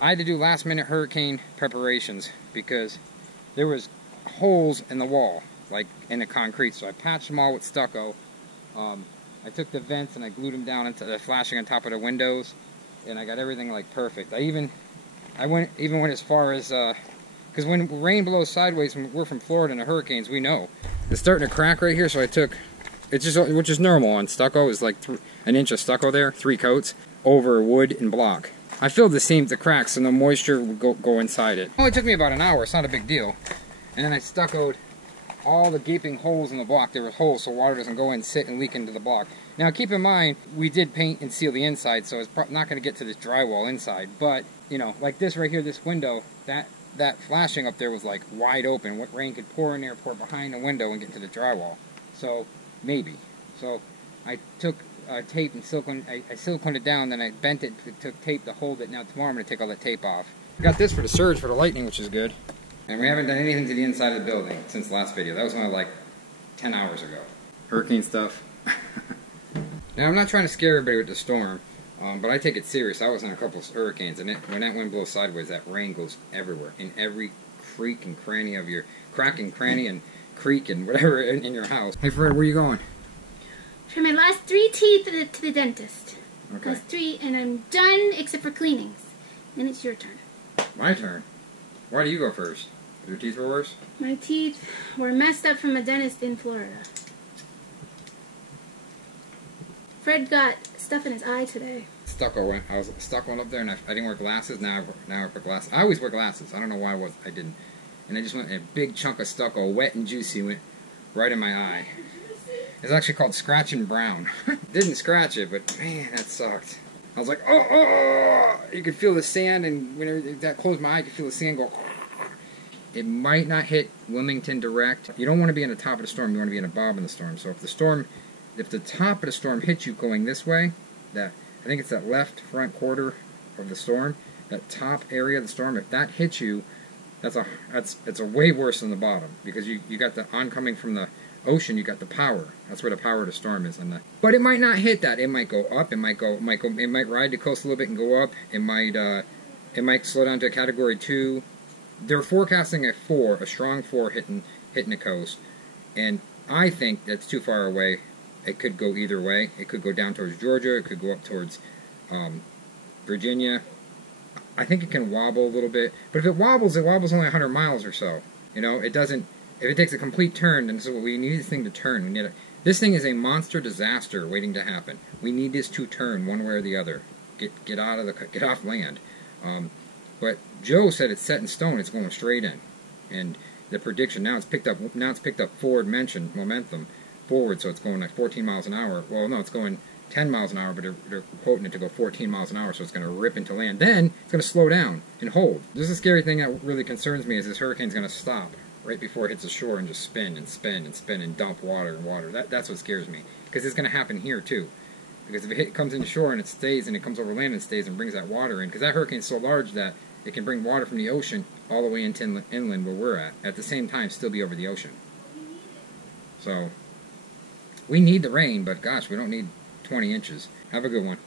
I had to do last minute hurricane preparations because there was holes in the wall, like in the concrete, so I patched them all with stucco. I took the vents and I glued them down into the flashing on top of the windows, and I got everything like perfect. I went as far as because when rain blows sideways, we're from Florida and the hurricanes, we know it's starting to crack right here. So I took which is normal on stucco, is like an inch of stucco there, 3 coats over wood and block. I filled the cracks so no moisture would go inside it. It only took me about an hour. It's not a big deal. And then I stuccoed all the gaping holes in the block. There were holes so water doesn't go in, sit, and leak into the block. Now keep in mind, we did paint and seal the inside, so it's not going to get to this drywall inside. But, you know, like this right here, this window, that flashing up there was like wide open. What rain could pour in there, pour behind the window and get to the drywall. So, maybe. So, I took tape and silicone, I siliconed it down, then I bent it, took tape to hold it. Now tomorrow I'm going to take all that tape off. I got this for the surge for the lightning, which is good. And we haven't done anything to the inside of the building since the last video. That was only like 10 hours ago. Hurricane stuff. Now I'm not trying to scare everybody with the storm, but I take it serious. I was in a couple of hurricanes, and when that wind blows sideways, that rain goes everywhere. In every creek and cranny of your, crack and cranny and creek and whatever in your house. Hey Fred, where are you going? For my last 3 teeth to the dentist. Okay. Last 3, and I'm done except for cleanings. Then it's your turn. My turn? Why do you go first? Your teeth were worse? My teeth were messed up from a dentist in Florida. Fred got stuff in his eye today. I was stuck one up there, and I didn't wear glasses. Now I wear glasses. I always wear glasses. I don't know why I didn't. And I just went, a big chunk of stucco, wet and juicy, went right in my eye. It's actually called scratching brown. Didn't scratch it, but man, that sucked. I was like, oh! You could feel the sand, and whenever that closed my eye, I could feel the sand go. It might not hit Wilmington direct. You don't want to be in the top of the storm. You want to be in a bob in the storm. So if the top of the storm hits you going this way, I think it's that left front quarter of the storm, that top area of the storm, if that hits you, it's a way worse than the bottom, because you got the oncoming from the ocean, you got the power. That's where the power of the storm is. But it might not hit that. It might go up. It might ride the coast a little bit and go up. It might slow down to a category 2. They're forecasting a strong 4 hitting the coast, and I think that's too far away. It could go either way. It could go down towards Georgia. It could go up towards Virginia. I think it can wobble a little bit, but if it wobbles only 100 miles or so. You know, it doesn't. If it takes a complete turn, then so we need this thing to turn. This thing is a monster disaster waiting to happen. We need this to turn one way or the other. Get off land. But Joe said it's set in stone. It's going straight in, and the prediction now it's picked up forward momentum forward, so it's going like 14 miles an hour. Well, no, it's going 10 miles an hour, but they're quoting it to go 14 miles an hour, so it's going to rip into land. Then it's going to slow down and hold. This is a scary thing that really concerns me, is this hurricane's going to stop right before it hits the shore and just spin and spin and spin and dump water and water. That's what scares me, because it's going to happen here too. Because if it comes into shore and it stays, and it comes over land and stays and brings that water in, because that hurricane's so large that it can bring water from the ocean all the way into inland where we're at the same time still be over the ocean. So we need the rain, but gosh, we don't need 20 inches. Have a good one.